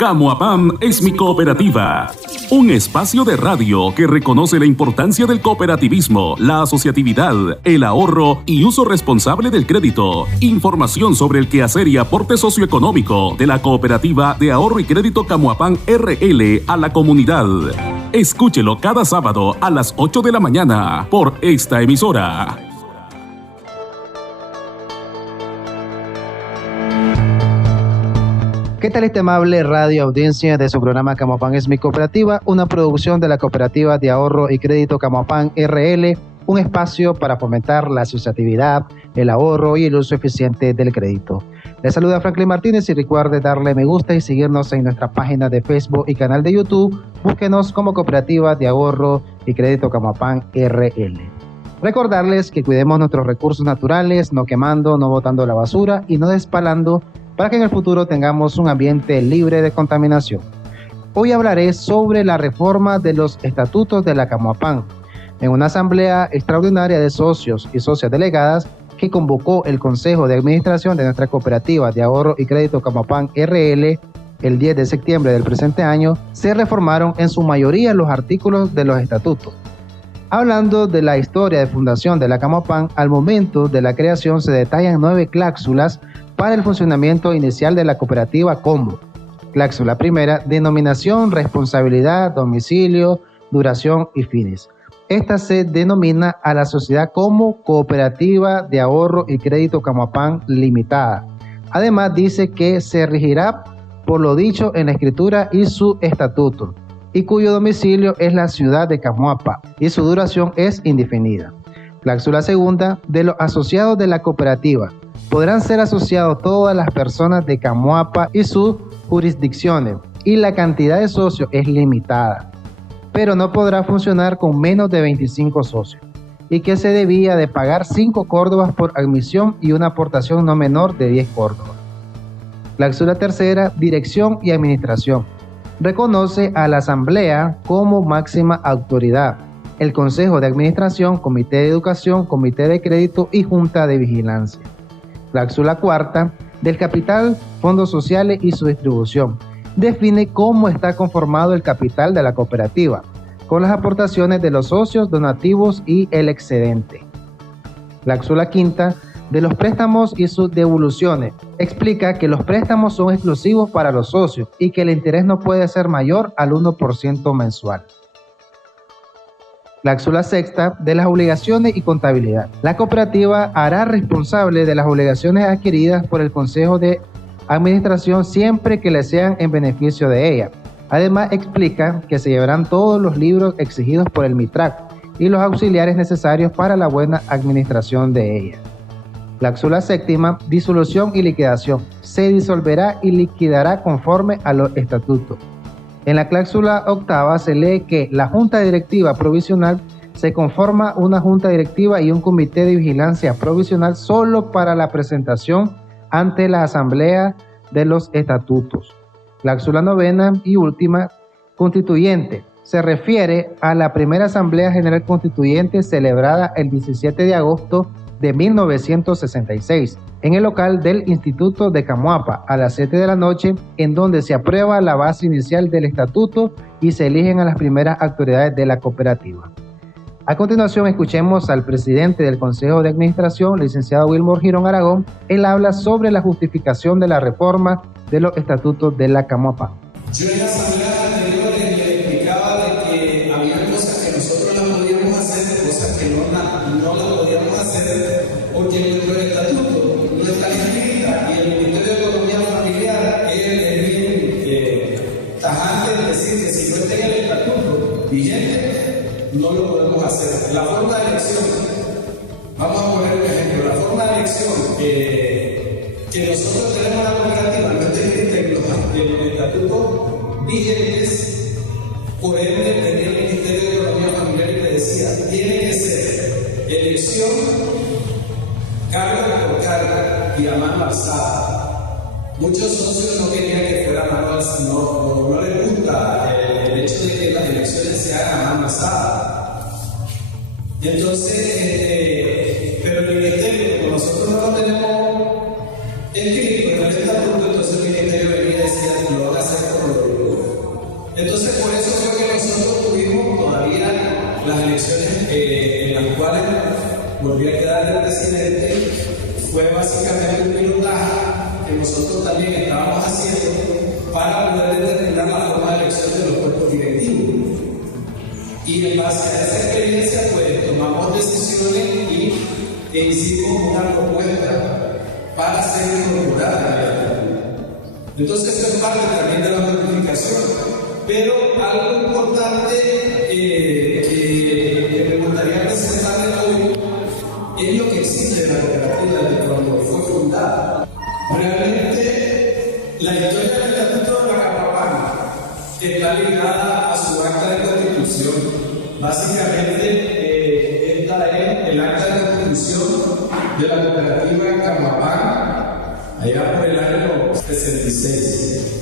Camoapán es mi cooperativa. Un espacio de radio que reconoce la importancia del cooperativismo, la asociatividad, el ahorro y uso responsable del crédito. Información sobre el quehacer y aporte socioeconómico de la Cooperativa de Ahorro y Crédito Camoapán RL a la comunidad. Escúchelo cada sábado a las 8 de la mañana por esta emisora. ¿Qué tal, estimable radio audiencia de su programa Camoapán es mi cooperativa? Una producción de la Cooperativa de Ahorro y Crédito Camoapán RL, un espacio para fomentar la asociatividad, el ahorro y el uso eficiente del crédito. Les saluda Franklin Martínez y recuerde darle me gusta y seguirnos en nuestra página de Facebook y canal de YouTube. Búsquenos como Cooperativa de Ahorro y Crédito Camoapán RL. Recordarles que cuidemos nuestros recursos naturales, no quemando, no botando la basura y no despalando, para que en el futuro tengamos un ambiente libre de contaminación. Hoy hablaré sobre la reforma de los estatutos de la Camoapán. En una asamblea extraordinaria de socios y socias delegadas que convocó el Consejo de Administración de nuestra Cooperativa de Ahorro y Crédito Camoapán RL el 10 de septiembre del presente año, se reformaron en su mayoría los artículos de los estatutos. Hablando de la historia de fundación de la Camoapán, al momento de la creación se detallan 9 cláusulas para el funcionamiento inicial de la cooperativa como: cláusula primera, denominación, responsabilidad, domicilio, duración y fines. Esta se denomina a la sociedad como Cooperativa de Ahorro y Crédito Camoapán Limitada. Además dice que se regirá por lo dicho en la escritura y su estatuto, y cuyo domicilio es la ciudad de Camoapa, y su duración es indefinida. Cláusula segunda, de los asociados de la cooperativa. Podrán ser asociados todas las personas de Camoapa y sus jurisdicciones, y la cantidad de socios es limitada, pero no podrá funcionar con menos de 25 socios, y que se debía de pagar 5 córdobas por admisión y una aportación no menor de 10 córdobas. Cláusula tercera, dirección y administración. Reconoce a la asamblea como máxima autoridad, el consejo de administración, comité de educación, comité de crédito y junta de vigilancia. Cláusula cuarta, del capital, fondos sociales y su distribución. Define cómo está conformado el capital de la cooperativa, con las aportaciones de los socios, donativos y el excedente. Cláusula quinta, de los préstamos y sus devoluciones. Explica que los préstamos son exclusivos para los socios y que el interés no puede ser mayor al 1% mensual. Cláusula sexta, de las obligaciones y contabilidad. La cooperativa hará responsable de las obligaciones adquiridas por el Consejo de Administración siempre que le sean en beneficio de ella. Además explica que se llevarán todos los libros exigidos por el MITRAC y los auxiliares necesarios para la buena administración de ella. Cláusula séptima, disolución y liquidación. Se disolverá y liquidará conforme a los estatutos. En la cláusula octava se lee que la Junta Directiva Provisional se conforma una Junta Directiva y un Comité de Vigilancia Provisional solo para la presentación ante la Asamblea de los Estatutos. Cláusula novena y última, constituyente. Se refiere a la primera Asamblea General Constituyente celebrada el 17 de agosto de 1966 en el local del Instituto de Camoapa a las 7 de la noche, en donde se aprueba la base inicial del estatuto y se eligen a las primeras autoridades de la cooperativa. A continuación escuchemos al presidente del Consejo de Administración, licenciado Wilmore Girón Aragón. Él habla sobre la justificación de la reforma de los estatutos de la Camoapa. Yo en la asamblea anterior le explicaba de que había cosas que nosotros no podíamos hacer, cosas que no las podíamos hacer porque nuestro estatuto no está escrita, y el Ministerio de Economía Familiar es bien tajante en decir que si no está en el estatuto vigente, no lo podemos hacer. La forma de elección, vamos a poner un ejemplo, la forma de elección que nosotros tenemos en la cooperativa no está escrita en los estatutos vigentes. Por ende, tenía el Ministerio de Economía Familiar que decía, tiene que ser elección carga por carga y a mano alzada. Muchos socios no querían que fuera a mano alzada, no les gusta el hecho de que las elecciones se hagan a mano alzada. Y entonces, pero el Ministerio, como nosotros no lo tenemos escrito en el estatuto, entonces el Ministerio venía y decía, lo van a hacer por lo Entonces, por eso fue que nosotros tuvimos todavía las elecciones en las cuales volví a quedar el presidente. Fue básicamente un pilotaje que nosotros también estábamos haciendo para poder determinar la forma de elección de los cuerpos directivos. Y en base a esa experiencia, pues tomamos decisiones e hicimos una propuesta para ser incorporada en el estatuto. Entonces, eso es parte también de la modificación. Pero algo importante que me gustaría presentarles hoy es lo que existe en la cooperativa desde cuando fue fundada. Realmente, la historia del estatuto de la Camapán está ligada a su acta de constitución. Básicamente, esta es el acta de constitución de la cooperativa Camapán, allá por el año 66.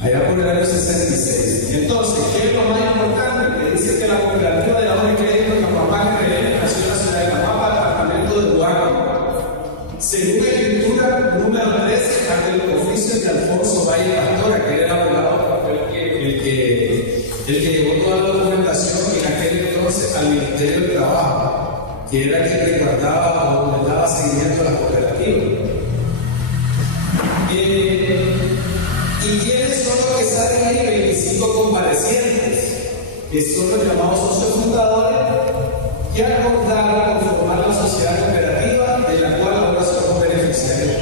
Allá por el año 66. Entonces, ¿qué es lo más importante? Que dice que la cooperativa de ahorro y crédito Camapán nació en la ciudad de Camapa, departamento de Huánuco. Según escritura número 13, ante el oficio de Alfonso Valle Pastora, que era el abogado, el que llevó toda la documentación en aquel entonces al Ministerio del Trabajo, que era quien resguardaba o le daba seguimiento a la cooperativa. ¿Y quiénes son los que salen ahí? 25 comparecientes, que son los llamados socios fundadores, que acordaron conformar la sociedad cooperativa de la cual ahora somos beneficiarios.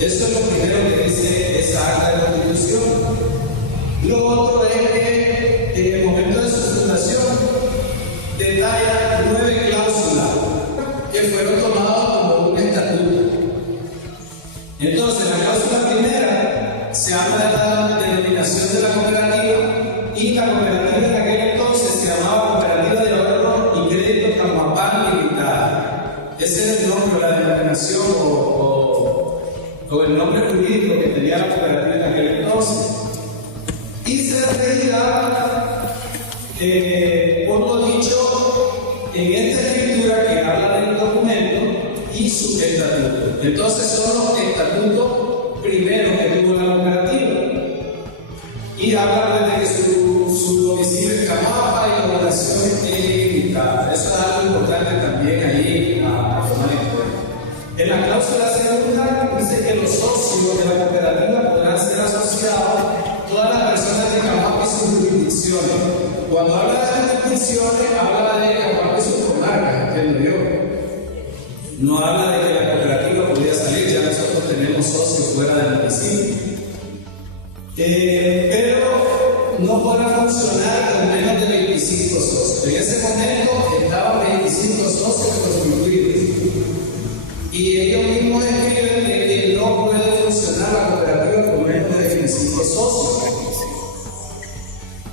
Eso es lo primero que dice esa acta de constitución. Lo otro es que en el momento de su fundación detalla 9 cláusulas que fueron tomadas como un estatuto. Entonces, la cláusula primera se habla de la denominación de la cooperativa, y la cooperativa en aquel entonces se llamaba Cooperativa de Ahorro y Crédito Camapán Limitada. Ese era el nombre, la denominación o el nombre jurídico que tenía la cooperativa en aquel entonces. Y se retiraba por lo dicho en esta escritura que habla del documento y su estatuto. Entonces son los estatutos primeros que tuvo la cooperativa. Y habla de que su domicilio es Camapa y la votación es limitada. Eso es algo importante también ahí a tomar en cuenta. En la cláusula segunda dice que los socios de la cooperativa podrán ser asociados todas las personas de Camapa y sus jurisdicciones. Cuando habla de jurisdicciones, habla de Camapa y sus comarcas, entiendo yo. No habla de que la cooperativa podría salir, ya nosotros tenemos socios fuera del municipio. Pero no podrá funcionar con menos de 25 socios. En ese momento estaban 25 socios constituidos. Y ellos mismos escriben que no puede funcionar la cooperativa con menos de 25 socios.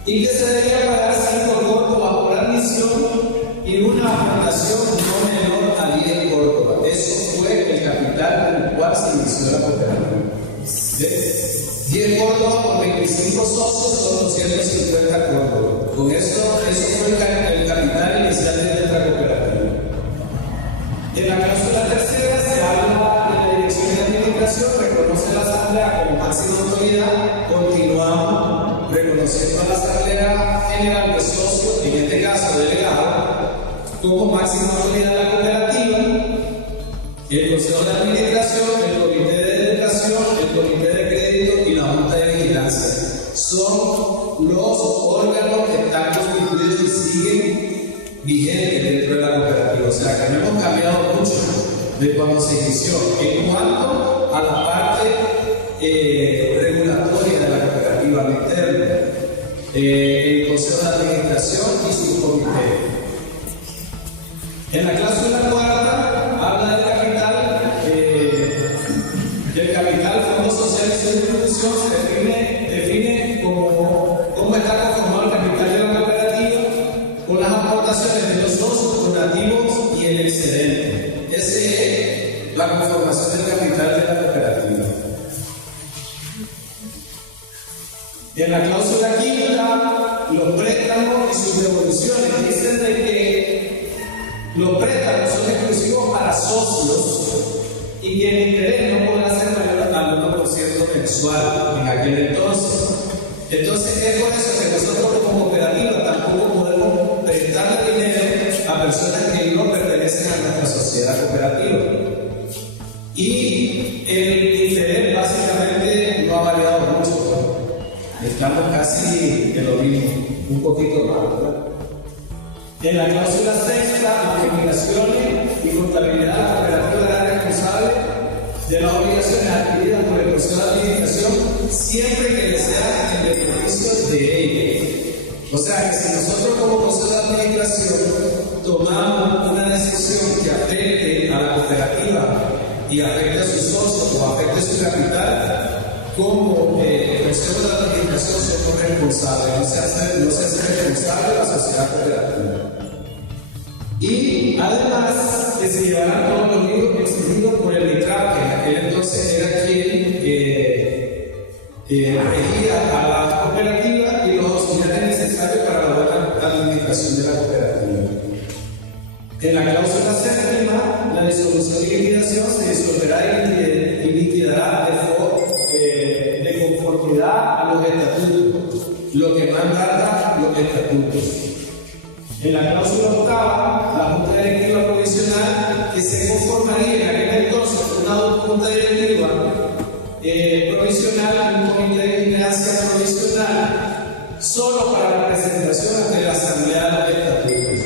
Y que se debía pagar 5 córdobas por admisión y una aportación no menor a 10 córdobas. Eso fue el capital con el cual se inició la cooperativa. 10 córdobas por 25 socios son 250 córdobas. Con eso fue el capital inicial de nuestra cooperativa. En la cláusula tercera se habla de la dirección de administración, reconoce la asamblea como máxima autoridad, continuamos reconociendo a la asamblea general de socios, en este caso delegado, como máxima autoridad de la cooperativa, el consejo de administración, el comité de educación, el comité de crédito y la junta de vigilancia. Son los órganos que están constituidos y siguen vigentes dentro de la cooperativa. O sea, que no hemos cambiado mucho de cuando se inició en cuanto a la parte regulatoria de la cooperativa interna, el consejo de administración y su comité. En la cláusula cuarta habla del capital, fondo social y su distribución. Se define cómo está conformado el capital de la cooperativa con las aportaciones de los socios, donativos y el excedente. Esa es la conformación del capital de la cooperativa. En la cláusula quinta, los préstamos y sus devoluciones dicen de que los préstamos son exclusivos para socios y que el interés no podrá ser mayor al 1%. 4% mensual en aquel entonces. Entonces es por eso que nosotros como cooperativa tampoco podemos prestarle dinero a personas que no pertenecen a nuestra sociedad cooperativa. Y el interés básicamente no ha variado mucho. Estamos casi en lo mismo, un poquito más, ¿verdad? En la cláusula sexta, las obligaciones y contabilidad, la cooperativa será responsable de las obligaciones adquiridas por el proceso de administración siempre que le sea en beneficio de ella. O sea que si nosotros como proceso de administración tomamos una decisión que afecte a la cooperativa y afecte a sus socios o afecte su capital, como consejo de administración somos responsables, no se hace responsable de la sociedad cooperativa. Y además que se llevarán todos los libros exigidos por el MITRAP, que en aquel entonces era quien regía a la cooperativa y los auxiliares necesarios para la buena administración de la cooperativa. En la cláusula séptima, la disolución y liquidación se disolverá y liquidará de conformidad a los estatutos, lo que manda los estatutos. En la cláusula octava, la Junta Directiva Provisional, que se conformaría en aquel entonces una Junta Directiva Provisional, un Comité de Vigilancia Provisional, solo para la presentación ante la Asamblea de los Estatutos.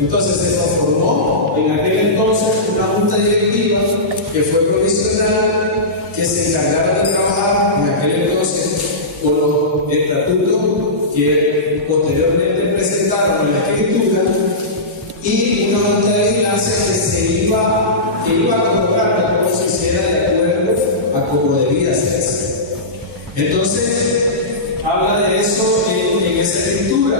Entonces se conformó en aquel entonces una Junta Directiva que fue provisional, que se encargara de trabajar en aquel entonces con los estatutos que posteriormente presentaron en la escritura y una junta de vigilancia que iba a convocar que todo se hiciera de acuerdo a como debía hacerse. Entonces, habla de eso en esa escritura.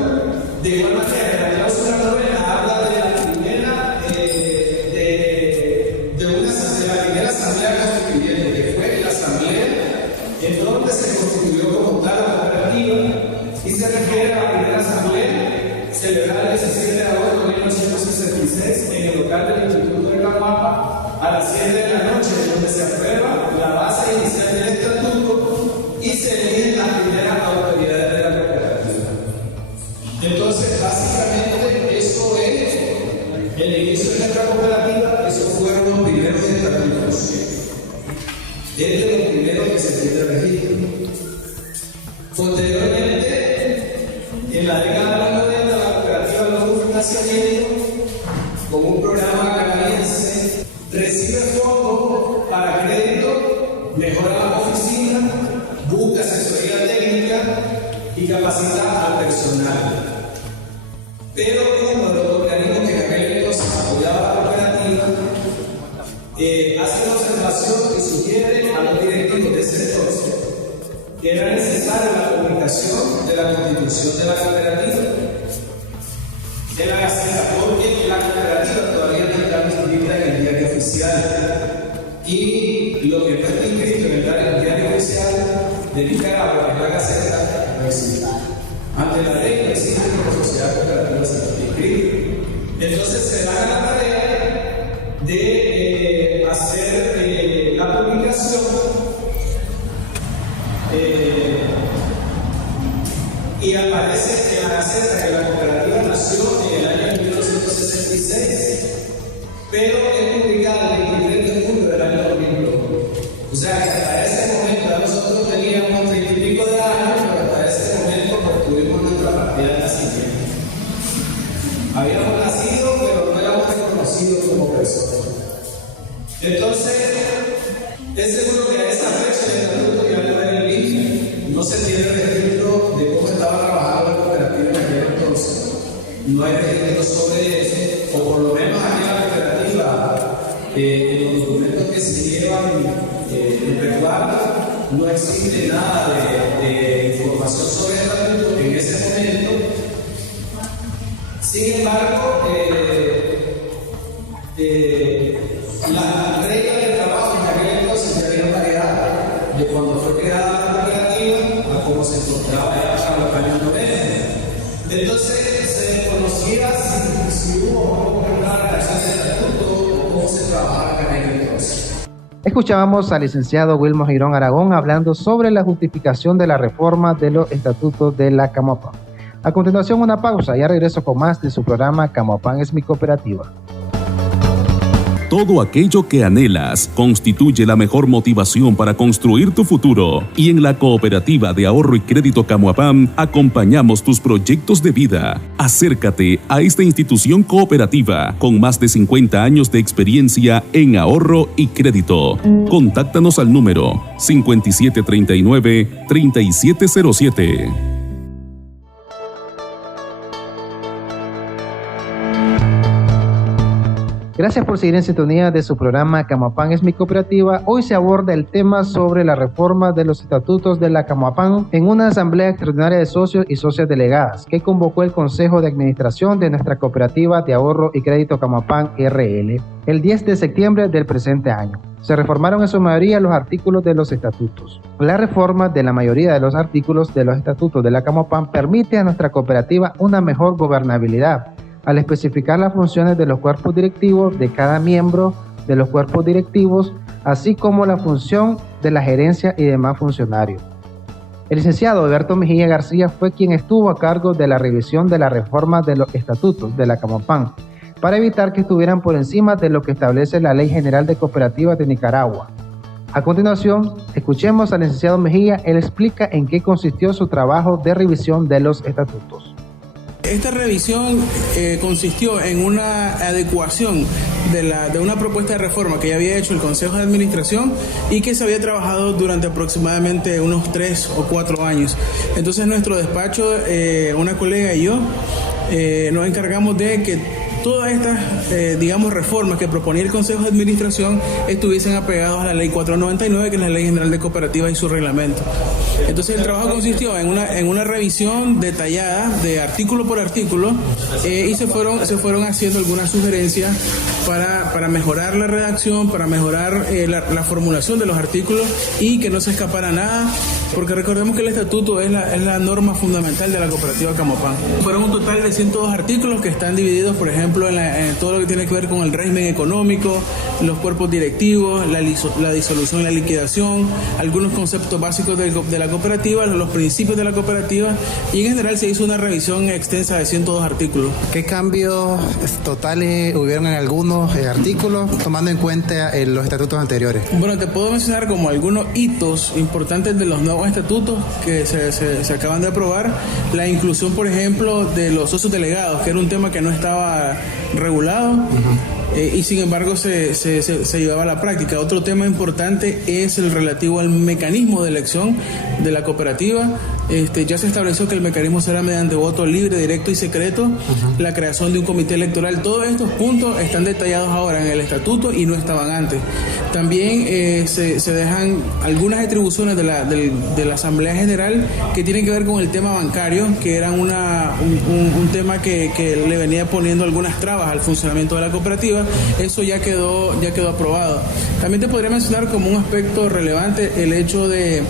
De igual manera, la cláusula novena habla de la primera asamblea constituyente, que fue la asamblea en donde se constituyó como tal la cooperativa, y se refiere a la primera asamblea celebrada el 17 de agosto de 1966 en el local del Instituto de Camuapa a las 7 de la noche, donde se aprueba la base inicial del estatuto y se eligen las primeras autoridades de la cooperativa. Entonces, básicamente, eso es el inicio de nuestra cooperativa. Esos fueron los primeros estatutos. Es de los primeros que se tiene registro. Posteriormente, en la década de los 90, la cooperativa logró un financiamiento con un programa canadiense, recibe fondos para crédito, mejora la oficina, busca asesoría técnica y capacita al personal. Pero uno de los organismos que en aquel entonces apoyaba la cooperativa hace una observación que sugiere a los directivos de ese entonces que era necesaria la publicación de la constitución de la cooperativa en la Gaceta, porque la cooperativa todavía no está inscrita en el diario oficial y lo que no está inscrito en el diario oficial de Nicaragua, que es la Gaceta, no existe. Ante la ley no existe como sociedad cooperativa se inscrita. Entonces se dan a la tarea de hacer la publicación y aparece en la Gaceta que la cooperativa nació en el año 1966, pero es publicada el 23 de julio del año 2002. O sea que hasta ese momento nosotros teníamos 30 y pico de años, pero hasta ese momento obtuvimos nuestra partida de nacimiento. Habíamos nacido, pero no éramos reconocidos como personas. Entonces, es seguro que a esa fecha el estatuto ya no era en línea. No se tiene registro de cómo estaba trabajando la cooperativa en aquel entonces. No hay registro sobre eso, o por lo menos aquí en la cooperativa, en los documentos que se llevan en resguardo, no existe nada de información sobre el estatuto en ese momento. Sin embargo, las reglas de trabajo en aquel entonces ya habían variado de cuando fue creada la cooperativa a cómo se encontraba ya a los años 90. Entonces se desconocía si hubo una redacción de estatuto o cómo se trabajaba en aquel entonces. Escuchábamos al licenciado Wilmo Girón Aragón hablando sobre la justificación de la reforma de los estatutos de la Camopan. A continuación, una pausa. Ya regreso con más de su programa Camopan es mi cooperativa. Todo aquello que anhelas constituye la mejor motivación para construir tu futuro. Y en la Cooperativa de Ahorro y Crédito Camopan acompañamos tus proyectos de vida. Acércate a esta institución cooperativa con más de 50 años de experiencia en ahorro y crédito. Contáctanos al número 5739-3707. Gracias por seguir en sintonía de su programa Camopan es mi cooperativa. Hoy se aborda el tema sobre la reforma de los estatutos de la Camopan en una asamblea extraordinaria de socios y socias delegadas que convocó el Consejo de Administración de nuestra Cooperativa de Ahorro y Crédito Camopan RL el 10 de septiembre del presente año. Se reformaron en su mayoría los artículos de los estatutos. La reforma de la mayoría de los artículos de los estatutos de la Camopan permite a nuestra cooperativa una mejor gobernabilidad, al especificar las funciones de los cuerpos directivos de cada miembro de los cuerpos directivos, así como la función de la gerencia y demás funcionarios. El licenciado Alberto Mejía García fue quien estuvo a cargo de la revisión de la reforma de los estatutos de la Camopan, para evitar que estuvieran por encima de lo que establece la Ley General de Cooperativas de Nicaragua. A continuación, escuchemos al licenciado Mejía. Él explica en qué consistió su trabajo de revisión de los estatutos. Esta revisión consistió en una adecuación de una propuesta de reforma que ya había hecho el Consejo de Administración y que se había trabajado durante aproximadamente unos 3 o 4 años. Entonces nuestro despacho, una colega y yo, nos encargamos de que todas estas, reformas que proponía el Consejo de Administración estuviesen apegados a la Ley 499, que es la Ley General de Cooperativas y su reglamento. Entonces el trabajo consistió en una revisión detallada de artículo por artículo y se fueron haciendo algunas sugerencias para mejorar la redacción, para mejorar la formulación de los artículos y que no se escapara nada, porque recordemos que el estatuto es la norma fundamental de la cooperativa Camopan. Fueron un total de 102 artículos que están divididos, por ejemplo, en todo lo que tiene que ver con el régimen económico, los cuerpos directivos, la disolución y la liquidación, algunos conceptos básicos de la cooperativa, los principios de la cooperativa, y en general se hizo una revisión extensa de 102 artículos. ¿Qué cambios totales hubieron en algunos artículos, tomando en cuenta los estatutos anteriores? Bueno, te puedo mencionar como algunos hitos importantes de los nuevos estatutos que se acaban de aprobar. La inclusión, por ejemplo, de los socios delegados, que era un tema que no estaba regulado. Y sin embargo se llevaba a la práctica. Otro tema importante es el relativo al mecanismo de elección de la cooperativa. Ya se estableció que el mecanismo será mediante voto libre, directo y secreto, la creación de un comité electoral. Todos estos puntos están detallados ahora en el estatuto y no estaban antes. También se dejan algunas atribuciones de la Asamblea General que tienen que ver con el tema bancario, que eran un tema que le venía poniendo algunas trabas al funcionamiento de la cooperativa. Eso ya quedó aprobado. También te podría mencionar como un aspecto relevante el hecho de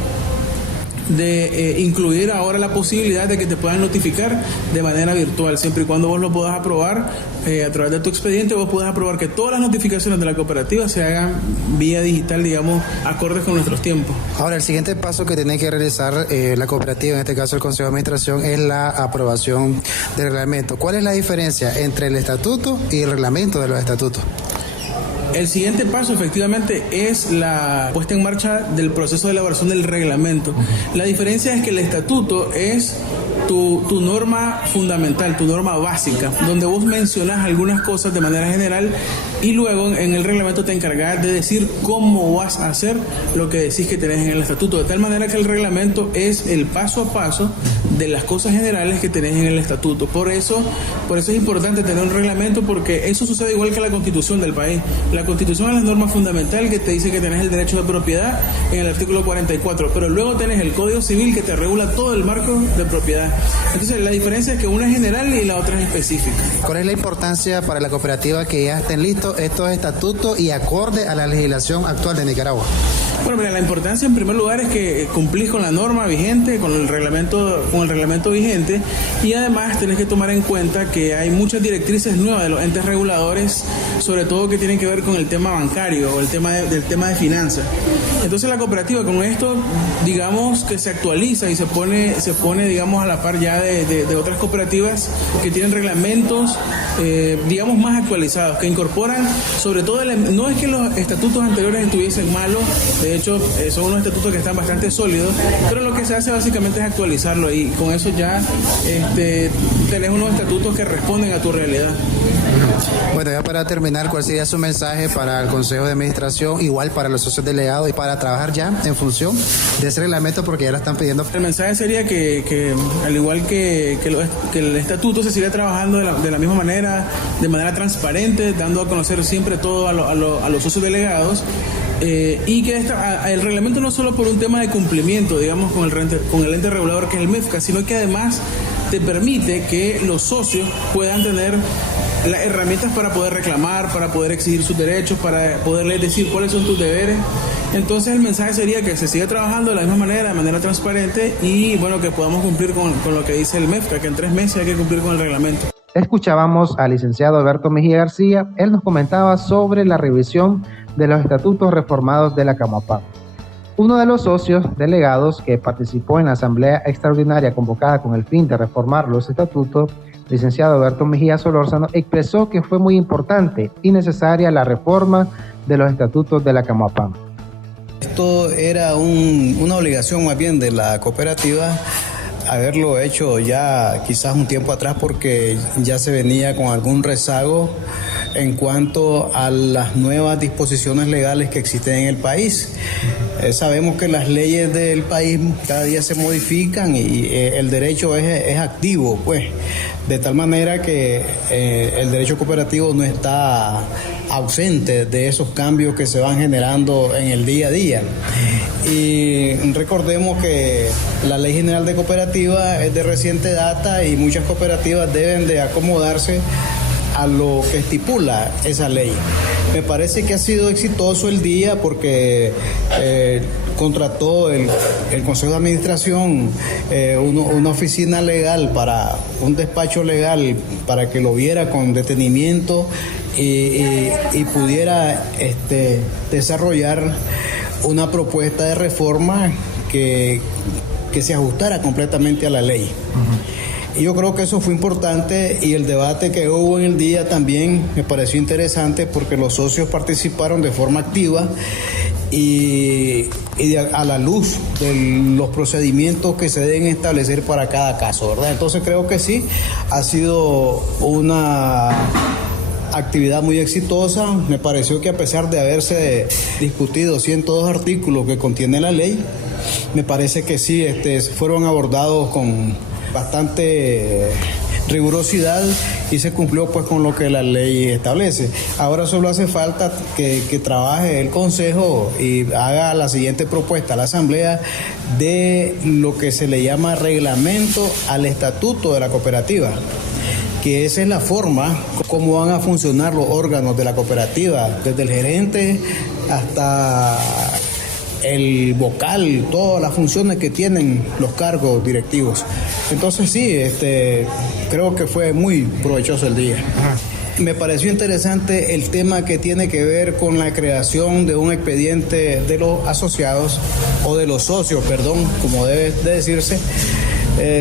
incluir ahora la posibilidad de que te puedan notificar de manera virtual, siempre y cuando vos lo puedas aprobar a través de tu expediente. Vos podés aprobar que todas las notificaciones de la cooperativa se hagan vía digital, acordes con nuestros tiempos. Ahora, el siguiente paso que tiene que realizar la cooperativa, en este caso el Consejo de Administración, es la aprobación del reglamento. ¿Cuál es la diferencia entre el estatuto y el reglamento de los estatutos? El siguiente paso efectivamente es la puesta en marcha del proceso de elaboración del reglamento. La diferencia es que el estatuto es tu norma fundamental, tu norma básica, donde vos mencionás algunas cosas de manera general y luego en el reglamento te encargas de decir cómo vas a hacer lo que decís que tenés en el estatuto, de tal manera que el reglamento es el paso a paso de las cosas generales que tenés en el estatuto. Por eso es importante tener un reglamento, porque eso sucede igual que la Constitución del país. La Constitución es la norma fundamental que te dice que tenés el derecho de propiedad en el artículo 44, pero luego tenés el Código Civil que te regula todo el marco de propiedad. Entonces la diferencia es que una es general y la otra es específica. ¿Cuál es la importancia para la cooperativa que ya estén listos estos estatutos y acorde a la legislación actual de Nicaragua? Bueno, mira, la importancia en primer lugar es que cumplís con la norma vigente, con el reglamento vigente, y además tenés que tomar en cuenta que hay muchas directrices nuevas de los entes reguladores, sobre todo que tienen que ver con el tema bancario o el tema del tema de finanzas. Entonces la cooperativa con esto, digamos que se actualiza y se pone digamos a la par ya de otras cooperativas que tienen reglamentos digamos más actualizados, que incorporan sobre todo, no es que los estatutos anteriores estuviesen malos, de hecho son unos estatutos que están bastante sólidos, pero lo que se hace básicamente es actualizarlo y con eso ya tenés unos estatutos que responden a tu realidad. Bueno, ya para terminar, ¿cuál sería su mensaje para el Consejo de Administración, igual para los socios delegados y para trabajar ya en función de ese reglamento porque ya lo están pidiendo? El mensaje sería que al igual que el estatuto se siga trabajando de la misma manera, de manera transparente, dando a conocer siempre todo a los socios delegados, y que el reglamento no solo por un tema de cumplimiento, digamos, con el ente regulador que es el MEFCA, sino que además te permite que los socios puedan tener las herramientas para poder reclamar, para poder exigir sus derechos, para poderles decir cuáles son tus deberes. Entonces el mensaje sería que se siga trabajando de la misma manera, de manera transparente, y bueno, que podamos cumplir con lo que dice el MEFCA, que en 3 meses hay que cumplir con el reglamento. Escuchábamos al licenciado Alberto Mejía García. Él nos comentaba sobre la revisión de los estatutos reformados de la Camopan. Uno de los socios delegados que participó en la asamblea extraordinaria convocada con el fin de reformar los estatutos, licenciado Alberto Mejía Solórzano, expresó que fue muy importante y necesaria la reforma de los estatutos de la Camopan. Esto era una obligación más bien de la cooperativa haberlo hecho ya quizás un tiempo atrás, porque ya se venía con algún rezago en cuanto a las nuevas disposiciones legales que existen en el país. Sabemos que las leyes del país cada día se modifican y el derecho es activo, pues, de tal manera que el derecho cooperativo no está ausente de esos cambios que se van generando en el día a día. Y recordemos que la Ley General de Cooperativas es de reciente data y muchas cooperativas deben de acomodarse a lo que estipula esa ley. Me parece que ha sido exitoso el día porque contrató el Consejo de Administración una oficina legal, para un despacho legal, para que lo viera con detenimiento y pudiera desarrollar una propuesta de reforma que se ajustara completamente a la ley. Y yo creo que eso fue importante, y el debate que hubo en el día también me pareció interesante porque los socios participaron de forma activa y a la luz de los procedimientos que se deben establecer para cada caso, ¿verdad? Entonces creo que sí, ha sido una actividad muy exitosa. Me pareció que a pesar de haberse discutido 102 artículos que contiene la ley, me parece que sí fueron abordados con bastante rigurosidad y se cumplió pues con lo que la ley establece. Ahora solo hace falta que trabaje el Consejo y haga la siguiente propuesta a la Asamblea de lo que se le llama reglamento al estatuto de la cooperativa, que esa es la forma como van a funcionar los órganos de la cooperativa, desde el gerente hasta el vocal, todas las funciones que tienen los cargos directivos. Entonces sí, creo que fue muy provechoso el día. Me pareció interesante el tema que tiene que ver con la creación de un expediente de los asociados, o de los socios, perdón, como debe de decirse.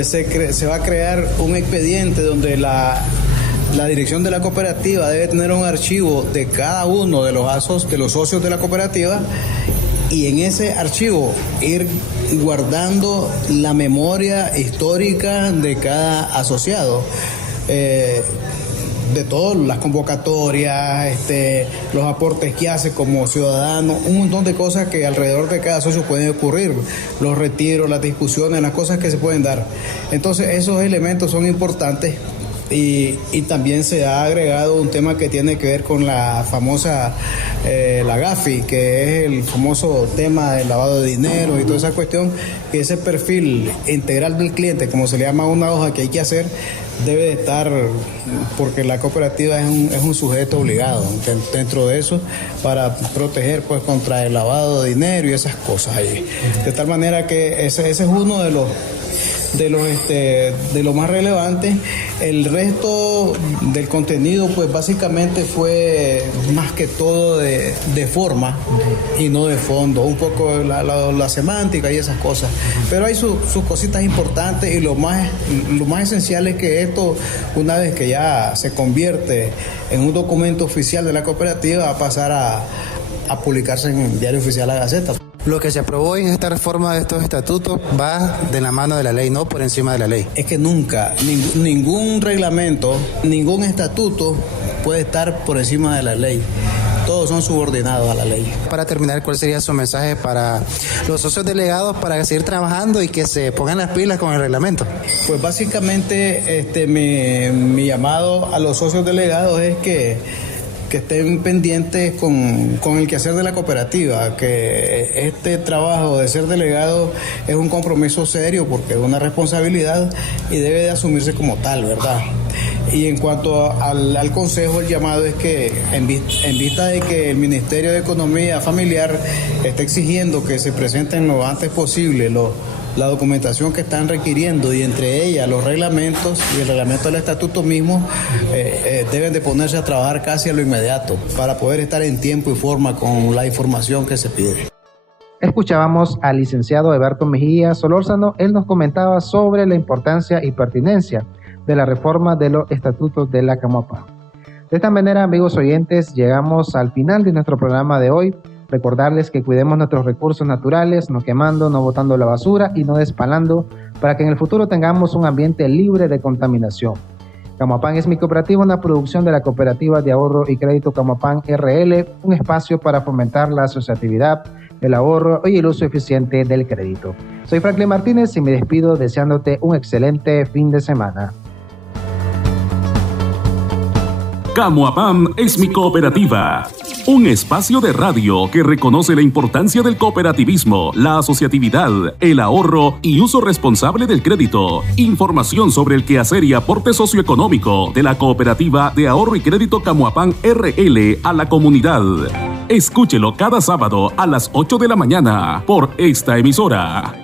Se va a crear un expediente donde la dirección de la cooperativa debe tener un archivo de cada uno de los socios de la cooperativa, y en ese archivo ir guardando la memoria histórica de cada asociado, de todas las convocatorias, los aportes que hace como ciudadano, un montón de cosas que alrededor de cada socio pueden ocurrir, los retiros, las discusiones, las cosas que se pueden dar. Entonces esos elementos son importantes Y también se ha agregado un tema que tiene que ver con la famosa la GAFI, que es el famoso tema del lavado de dinero y toda esa cuestión, que ese perfil integral del cliente, como se le llama a una hoja que hay que hacer, debe de estar, porque la cooperativa es un sujeto obligado dentro de eso para proteger pues contra el lavado de dinero y esas cosas ahí. De tal manera que ese es uno de lo más relevante. El resto del contenido pues básicamente fue más que todo de forma y no de fondo, un poco la semántica y esas cosas, pero hay sus cositas importantes, y lo más esencial es que esto, una vez que ya se convierte en un documento oficial de la cooperativa, va a pasar a publicarse en el Diario Oficial La Gaceta. Lo que se aprobó en esta reforma de estos estatutos va de la mano de la ley, no por encima de la ley. Es que nunca, ningún reglamento, ningún estatuto puede estar por encima de la ley. Todos son subordinados a la ley. Para terminar, ¿cuál sería su mensaje para los socios delegados para seguir trabajando y que se pongan las pilas con el reglamento? Pues básicamente mi llamado a los socios delegados es que estén pendientes con el quehacer de la cooperativa, que este trabajo de ser delegado es un compromiso serio porque es una responsabilidad y debe de asumirse como tal, ¿verdad? Y en cuanto al consejo, el llamado es que en vista de que el Ministerio de Economía Familiar está exigiendo que se presenten lo antes posible la documentación que están requiriendo, y entre ellas los reglamentos y el reglamento del estatuto mismo, deben de ponerse a trabajar casi a lo inmediato para poder estar en tiempo y forma con la información que se pide. Escuchábamos al licenciado Eberto Mejía Solórzano. Él nos comentaba sobre la importancia y pertinencia de la reforma de los estatutos de la Camapán. De esta manera, amigos oyentes, llegamos al final de nuestro programa de hoy. Recordarles que cuidemos nuestros recursos naturales, no quemando, no botando la basura y no despalando, para que en el futuro tengamos un ambiente libre de contaminación. Camapán es mi cooperativa, una producción de la Cooperativa de Ahorro y Crédito Camapán RL, un espacio para fomentar la asociatividad, el ahorro y el uso eficiente del crédito. Soy Franklin Martínez y me despido deseándote un excelente fin de semana. Camoapán es mi cooperativa. Un espacio de radio que reconoce la importancia del cooperativismo, la asociatividad, el ahorro y uso responsable del crédito. Información sobre el quehacer y aporte socioeconómico de la Cooperativa de Ahorro y Crédito Camoapán RL a la comunidad. Escúchelo cada sábado a las 8 de la mañana por esta emisora.